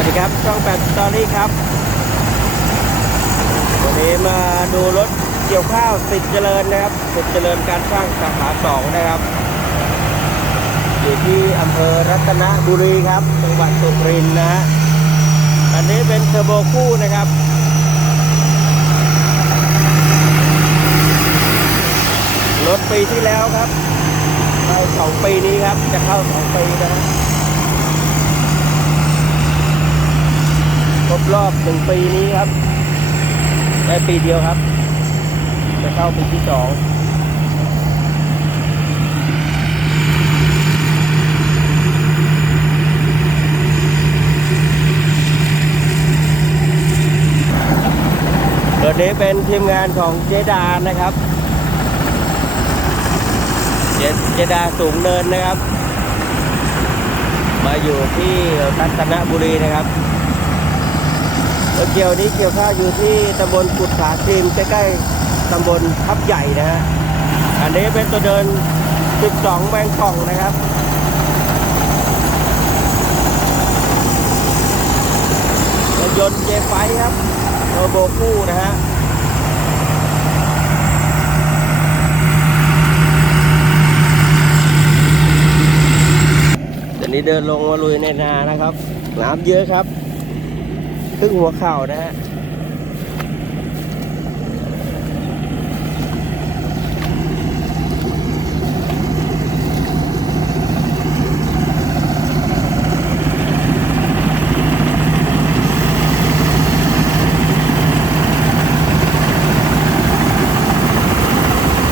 วัสดีครับช่องแปดสตอรี่ครับ วันนี้มาดูรถเกี่ยวข้าวสิทธิ์เจริญนะครับสิทธิ์เจริญการสร้างสาขาสองนะครับ อยู่ที่อำเภอรัตนบุรีครับจังหวัดสุรินทร์นะฮะอันนี้เป็นเทอร์โบคู่นะครับรถปีที่แล้วครับเข้าสองปีนี้ครับ จะเข้าสองปีนะฮะ ครบรอบหนึ่งปีนี้ครับได้ปีเดียวครับ จะเข้าปีที่สองตัวนี้เป็นทีมงานของเจดานะครับ เจเจดาสูงเนินนะครับ มาอยู่ที่รัตนบุรีนะครับ เกี่ยวนี้เกี่ยวข้าวอยู่ที่ตำบลกุดผาทีมใกล้ๆตำบลทับใหญ่นะฮะ อันนี้เป็นตัวเดิน 12แบงกล่องนะครับรถยนต์เจไฟครับเทอร์โบคู่นะฮะเดี๋ยวนี้เดินลงมาลุยในนานะครับ น้ำเยอะครับ ครึ่งหัวเข่านะฮะ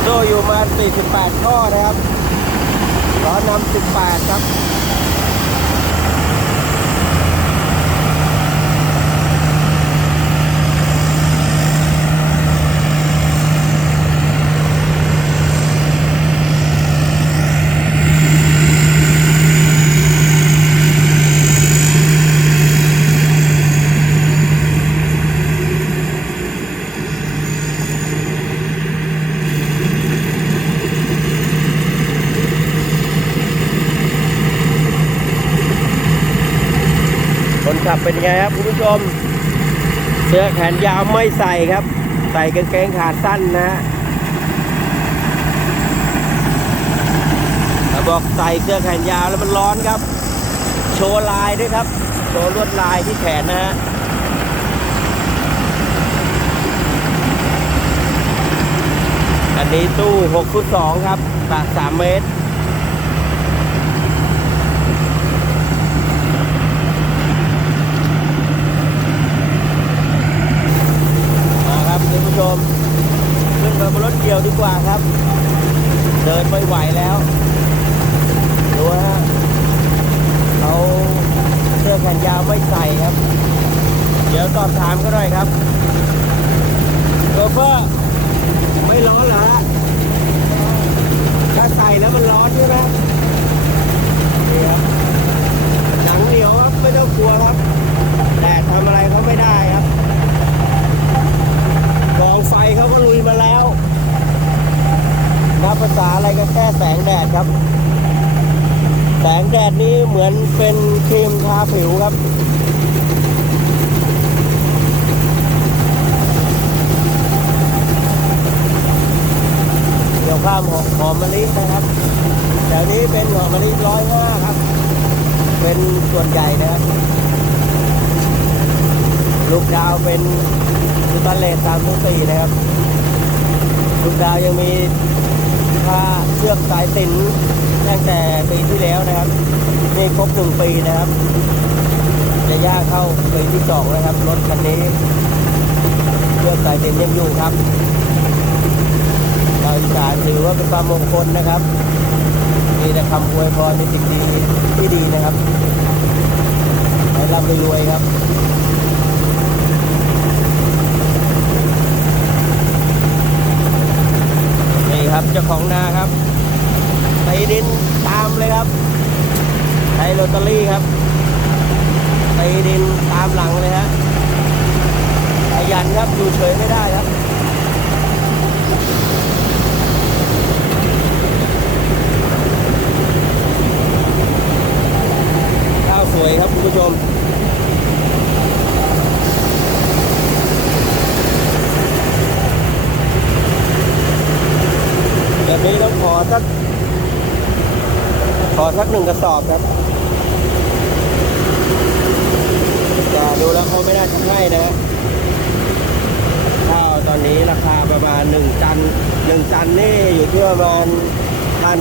โซ่อยู่มา 48 ข้อนะครับล้อนำ18 ครับ เป็นไงครับคุณผู้ชม เสื้อแขนยาวไม่ใส่ครับ ใส่กางเกงขาสั้นนะฮะบอกใส่เสื้อแขนยาวแล้วมันร้อนครับ โชว์ลายด้วยครับ โชว์ลวดลายที่แขนนะฮะอันนี้ตู้6ฟุต2ครับปาก3เมตร มาครับคุณผู้ชมขึ้นมาบนรถเกี่ยวดีกว่าครับ เดินไม่ไหวแล้วดูฮะเขาเสื้อแขนยาวไม่ใส่ครับ เดี๋ยวส อบถามเขาหน่อยครับโชเฟอร์ไม่ร้อนเหรอฮะถ้าใส่แล้วมันร้อนใช่ไหมนี่ครับหนังเหนียวครับไม่ต้องกลัวครับแดดทำอะไรเขาไม่ได้ครับกองไฟเขาก็ลุยมาแล้วนับภาษาอะไรก็แค่แสงแดดครับ แสงแดดนี้เหมือนเป็นครีมทาผิวครับ เดี๋ยวข้าม หอมหอมมะลินะครับแถวนี้เป็นหอมมะลิร้อยห้าครับ เป็นส่วนใหญ่นะครับ ลูกดาวเป็นสแตนเลสสามสี่นะครับ ลูกดาวยังมีค่าเชือกสายสินตั้งแต่ปีที่แล้วนะครับนี่ครบหนึ่งปีนะครับ จะย่างเข้าปีที่สองนะครับรถคันนี้เชือกสายสินยังอยู่ครับาวอีสานถือว่าเป็นความมงคลนะครับมีแต่คำอวยพรในสิ่งดีที่ดีนะครับให้ร่ำรวยครับนี่ครับเจ้าของนาครับไตดินตามเลยครับไทยโรตารี่ครับไตดินตามหลังเลยฮะขยันครับอยู่เฉยไม่ได้ครับ วยครับคุณผู้ชมแบบนี้ต้องขอสักขอสักหนึ่งกระสอบครับแต่ดูแล้วเขาไม่น่าจะให้นะข้าวตอนนี้ราคาประมาณหนึ่งจันหนึ่งจันนี่อยู่ที่ประมาณพัน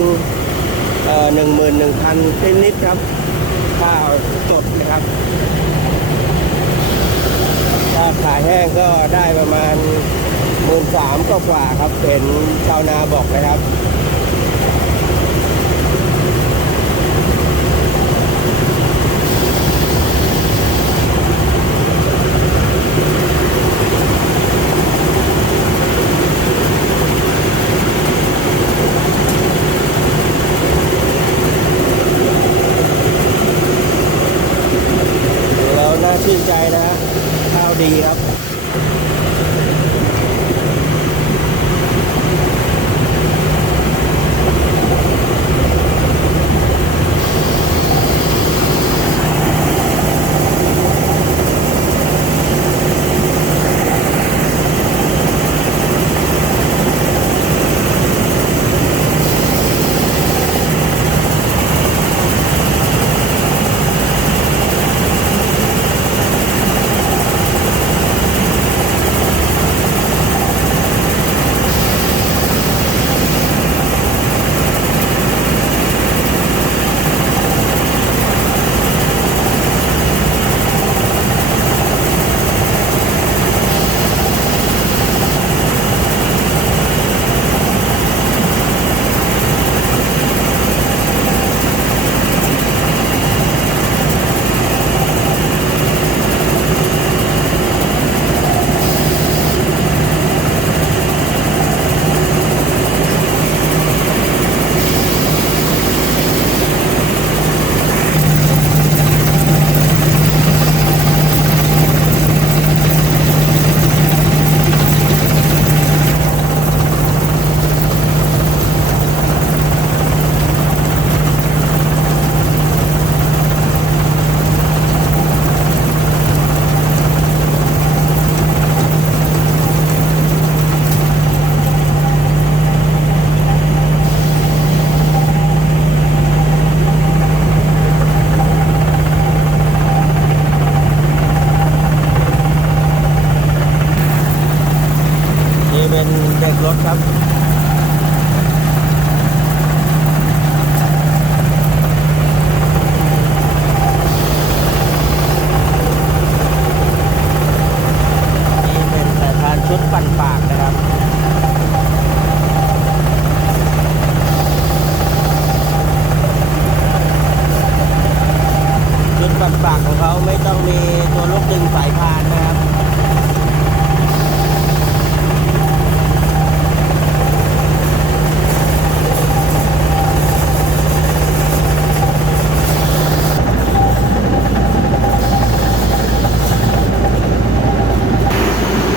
เอ่อหนึ่งหมื่นหนึ่งพันนิดครับ ข้าวสดนะครับถ้าขายแห้งก็ได้ประมาณหมื่นสามก็กว่าครับเห็นชาวนาบอกนะครับ ครับ นี่เป็นสายพานชุดปั่นปากนะครับ ชุดปั่นปากของเขาไม่ต้องมีตัวลูกดึงสายพานนะครับ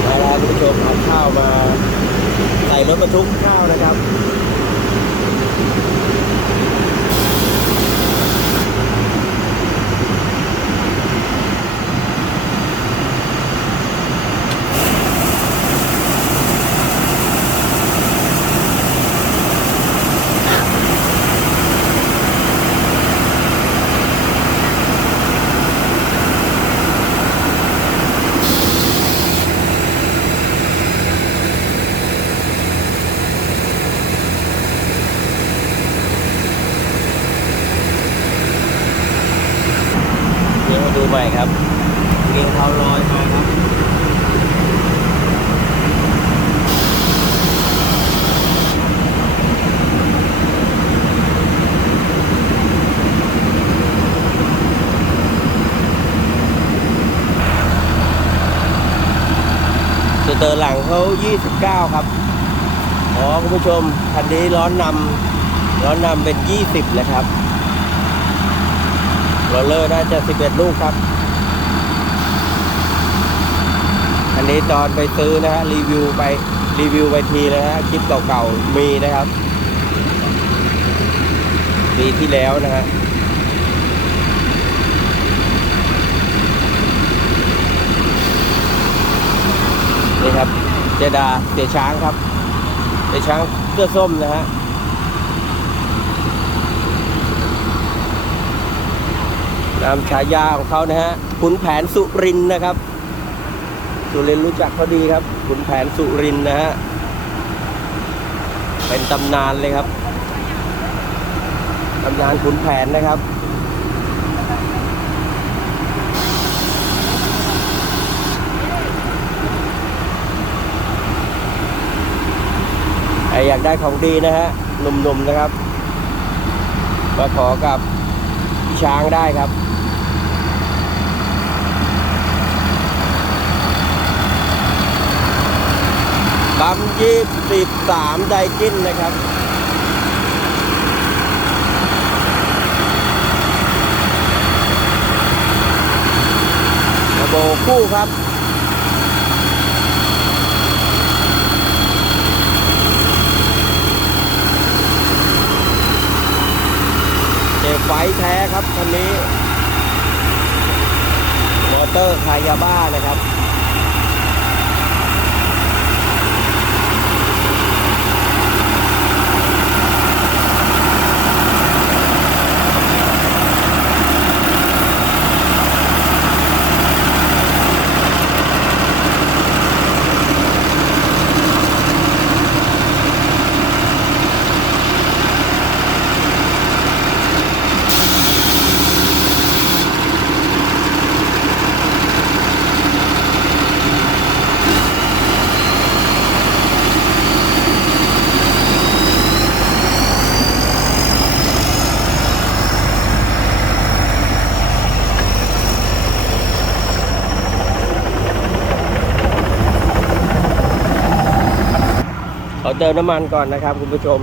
มาแล้วคุณผู้ชมเอาข้าวมาใส่รถบรรทุกข้าวนะครับ นี่มาดูใหม่ครับเกียงเท้าลอยมาครับ ส เตอร์หลังเขา29 ครับอ๋อคุณผู้ชมคันนี้ร้อนนำร้อนนำเป็น 20นะครับโรลเลอร์น่าจะ 11 ลูกครับอันนี้ตอนไปซื้อนะฮะรีวิวไปรีวิวไปทีนะฮะคลิปเก่าๆมีนะครับปีที่แล้วนะฮะ เจดาเจช้างครับเจช้างเสื้อส้มนะฮะนามฉายาของเขานะฮะขุนแผนสุรินนะครับ สุรินรู้จักพอดีครับขุนแผนสุรินนะฮะเป็นตำนานเลยครับตำนานขุนแผนนะครับ อยากได้ของดีนะฮะหนุ่มๆนะครับ มาขอกับช้างได้ครับปั๊มยี่สิบสามไดกินนะครับ ระโบคู่ครับ เจ็บไฟ แท้ครับคันนี้ มอเตอร์คายาบ้านะครับ มน้ำมันก่อนนะครับ คุณผู้ชม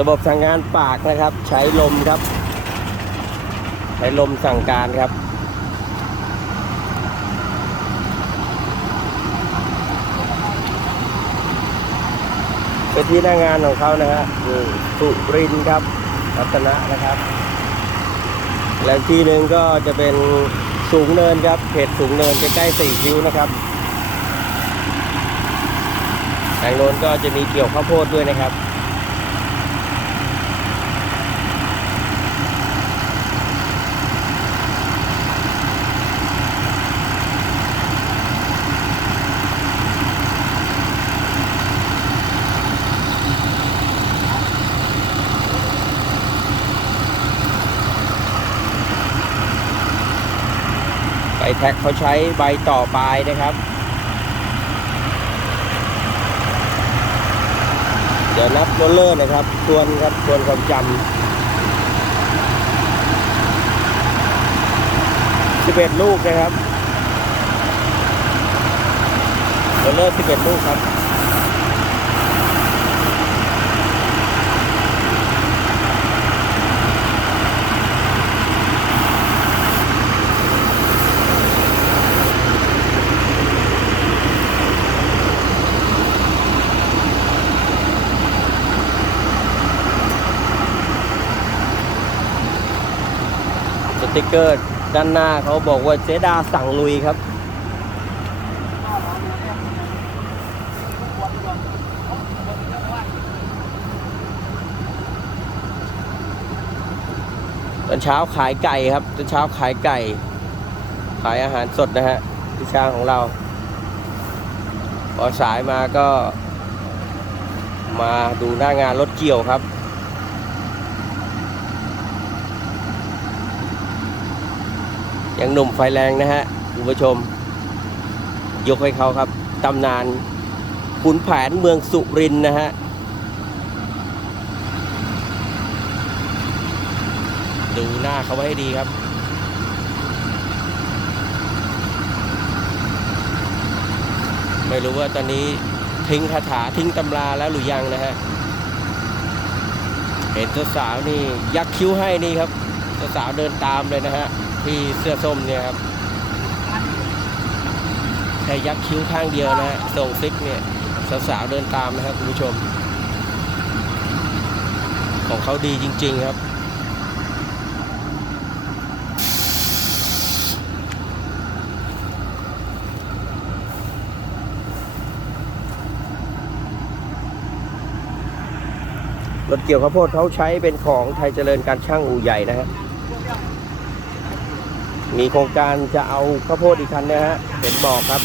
ระบบสั่งงานปากนะครับ ใช้ลมครับ ใช้ลมสั่งการครับเป็นที่หน้างานของเขานะฮะคือสุรินครับรัตนะนะครับ และที่หนึ่งก็จะเป็นสูงเนินครับเขตสูงเนินใกล้ๆสี่คิ้วนะครับ ทางโน้นก็จะมีเกี่ยวข้าวโพดด้วยนะครับไปแท็กเขาใช้ใบต่อปลายนะครับ ดี๋ยวนับโรลเลอร์นะครับทวนครับทวนความจำสิบเอ็ดลูกนะครับโรลเลอร์สิบเอ็ดลูกครับ ติกเกอร์ด้านหน้าเขาบอกว่าเจดาสั่งลุยครับ ตอนเช้าขายไก่ครับ ตอนเช้าขายไก่ ขายอาหารสดนะฮะที่ช้างของเรา พอสายมาก็ มาดูหน้างานรถเกี่ยวครับ ยังหนุ่มไฟแรงนะฮะคุณผู้ชม ยกให้เขาครับตำนานขุนแผนเมืองสุรินนะฮะดูหน้าเขาไว้ให้ดีครับ ไม่รู้ว่าตอนนี้ทิ้งคาถาทิ้งตำราแล้วหรือยังนะฮะเห็นสาวๆนี่ยักคิ้วให้นี่ครับสาวๆเดินตามเลยนะฮะ ที่เสื้อส้มเนี่ยครับแค่ยักคิ้วข้างเดียวนะฮะส่งซิกเนี่ยสาวๆเดินตามนะครับคุณผู้ชม ของเขาดีจริง ๆครับรถเกี่ยวข้าวโพดเขาใช้เป็นของไทยเจริญการช่างอู่ใหญ่นะฮะ มีโครงการจะเอาข้าวโพดอีกคันนะฮะเห็นบอกครับ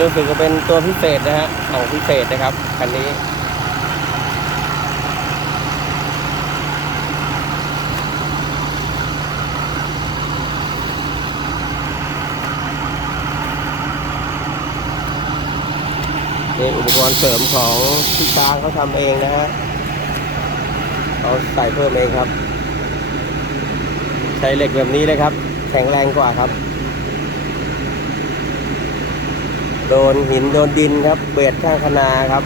รู้สึกจะเป็นตัวพิเศษนะฮะของพิเศษนะครับคันนี้ นี่อุปกรณ์เสริมของพี่ช้าเขาทำเองนะฮะเขาใส่เพิ่มเองครับ ใช้เหล็กแบบนี้เลยครับ แข็งแรงกว่าครับ โดนหินโดนดินครับ เบรดข้างคนาครับ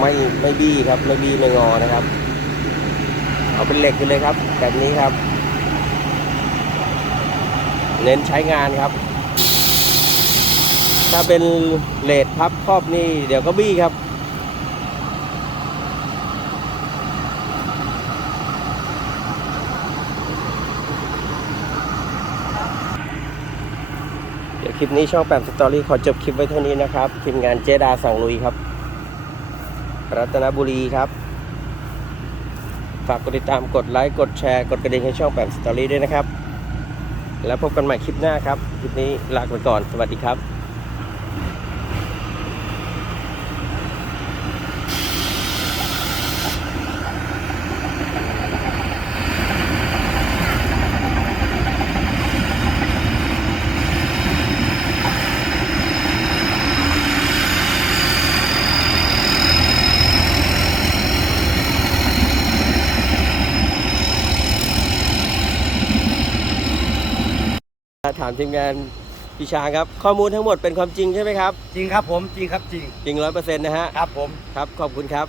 ไม่ไม่บี้ครับไม่บี้ไม่งอนะครับ เอาเป็นเหล็กไปเลยครับ แบบนี้ครับ เน้นใช้งานครับ ถ้าเป็นเลดพับครอบนี่เดี๋ยวก็บี้ครับ เดี๋ยว คลิปนี้ช่องแปมสตอรี่ขอจบคลิปไว้เท่านี้นะครับทีมงานเจดาสั่งลุยครับ รัตนบุรีครับ ฝากกดติดตามกดไลค์กดแชร์กดกระดิ่งให้ช่องแปมสตอรี่ด้วยนะครับ แล้วพบกันใหม่คลิปหน้าครับ คลิปนี้ลาไปก่อนสวัสดีครับ ถามทีมงานพี่ช้างครับ ข้อมูลทั้งหมดเป็นความจริงใช่ไหมครับ จริงครับผมจริงครับจริงจริงร้อยเปอร์เซ็นต์นะฮะครับผม ครับขอบคุณครับ